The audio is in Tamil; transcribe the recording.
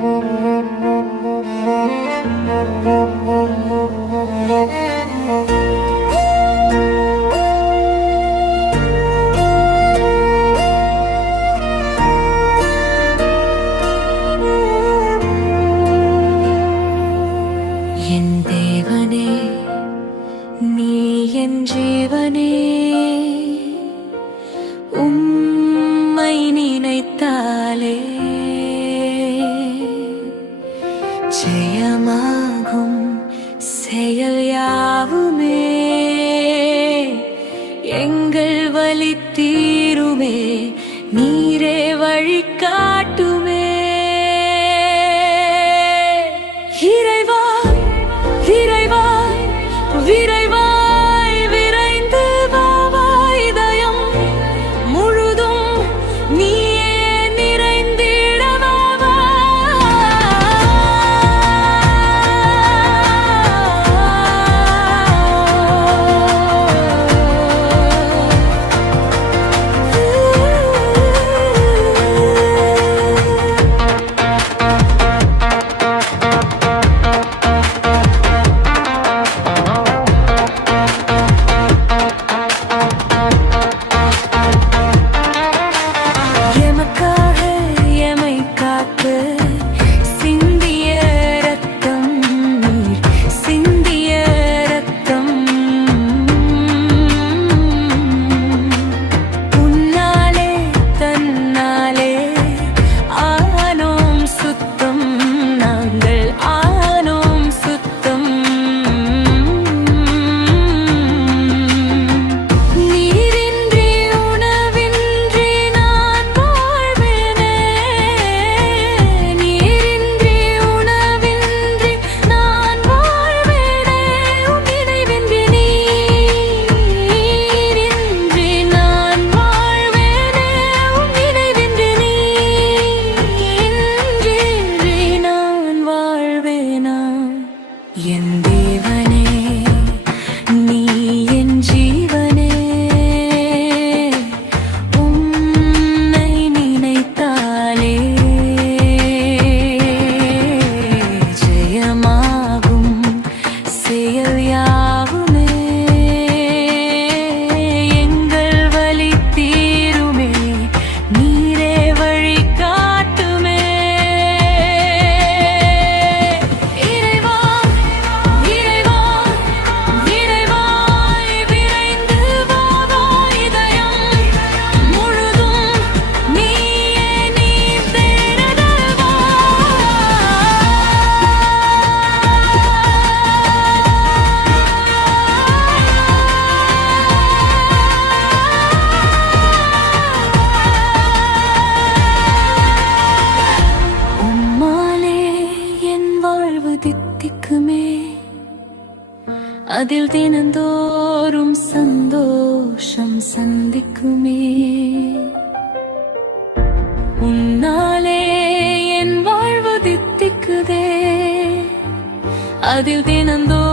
என் தேவனே நீ என் ஜீவனே. வழித்தீருமே நீரே வழிகாட்டுமே. இறைவா Angie. அதில் தினந்தோறும் சந்தோஷம் சந்திக்குமே உன்னாலே என் வாழ்வு தித்திக்குதே அதில் தினந்தோறும்